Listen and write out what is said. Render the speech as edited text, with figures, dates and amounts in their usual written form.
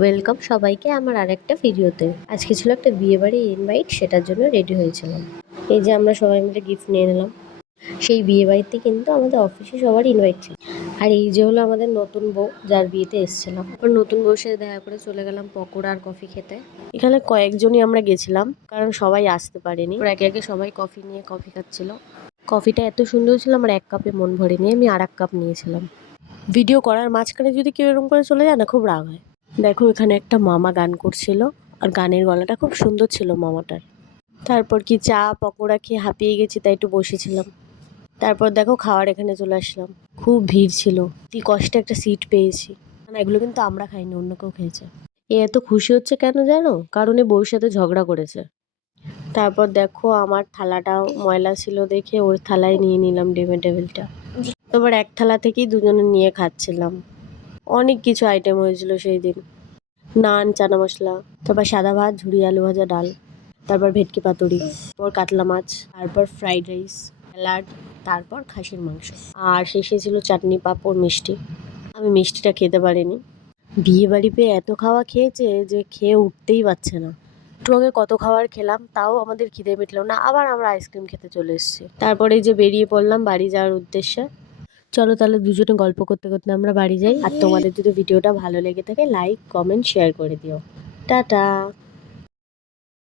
Welcome সবাইকে আমার আরেকটা ভিডিওতে। আজকে ছিল একটা বিয়েবাড়ির ইনভাইট, সেটার জন্য রেডি হয়েছিলাম। এই যে আমরা সবাই মিলে গিফট নিয়ে নিলাম। সেই বিয়েবাড়িতে কিন্তু আমাদের অফিসে সবার ইনভাইট ছিল। আর এই যে হলো আমাদের নতুন বউ, যার বিয়েতে এসেছিলাম। তারপর নতুন বউর সাথে দেখা করে চলে গেলাম পকোড়া আর কফি খেতে। এখানে কয়েকজনই আমরা গেছিলাম, কারণ সবাই আসতে পারেনি। একে একে সবাই কফি নিয়ে কফি খাচ্ছিল। কফিটা এত সুন্দর ছিল, আমার এক কাপে মন ভরেনি, আমি আর এক কাপ নিয়েছিলাম। ভিডিও করার মাঝখানে যদি কেউ এরকম করে চলে যায় না, খুব রাগ হয়। দেখো এখানে একটা মামা গান করছিল, আর গানের গলাটা খুব সুন্দর ছিল মামাটার। তারপর কি চা পকোড়া খেয়ে হাঁপিয়ে গেছি, তাই একটু বসেছিলাম। তারপর দেখো খাওয়ার এখানে চলে আসলাম। খুব ভিড় ছিল, কি কষ্টে একটা সিট পেয়েছি। না, এগুলো কিন্তু আমরা খাইনি, অন্য কেউ খেয়েছে। এ এত খুশি হচ্ছে কেন জানো? কারণ এ বউর সাথে ঝগড়া করেছে। তারপর দেখো আমার থালাটাও ময়লা ছিল দেখে ওর থালায় নিয়ে নিলাম ডিমের টেবিলটা। তারপর এক থালা থেকেই দুজনে নিয়ে খাচ্ছিলাম। অনেক কিছু আইটেম হয়েছিল সেই দিন। নান, চানা মশলা, তারপর সাদা ভাত, ঝুরি আলু ভাজা, ডাল, তারপর ভেটকি পাতুরি, তারপর কাতলা মাছ, তারপর ফ্রাইড রাইস, স্যালাড, তারপর খাসির মাংস, আর শেষে ছিল চাটনি, পাঁপড়, মিষ্টি। আমি মিষ্টিটা খেতে পারিনি। বিয়ে বাড়ি পেয়ে এত খাওয়া খেয়েছে যে খেয়ে উঠতেই পারছে না। একটু আগে কত খাবার খেলাম, তাও আমাদের খিদে মিটলো না, আবার আমরা আইসক্রিম খেতে চলে এসেছি। তারপরে এই যে বেরিয়ে পড়লাম বাড়ি যাওয়ার উদ্দেশ্যে। চলো তাহলে দুজনে গল্প করতে করতে আমরা বাড়ি যাই। আর তোমাদের যদি ভিডিওটা ভালো লেগে থাকে, লাইক কমেন্ট শেয়ার করে দিও। টাটা।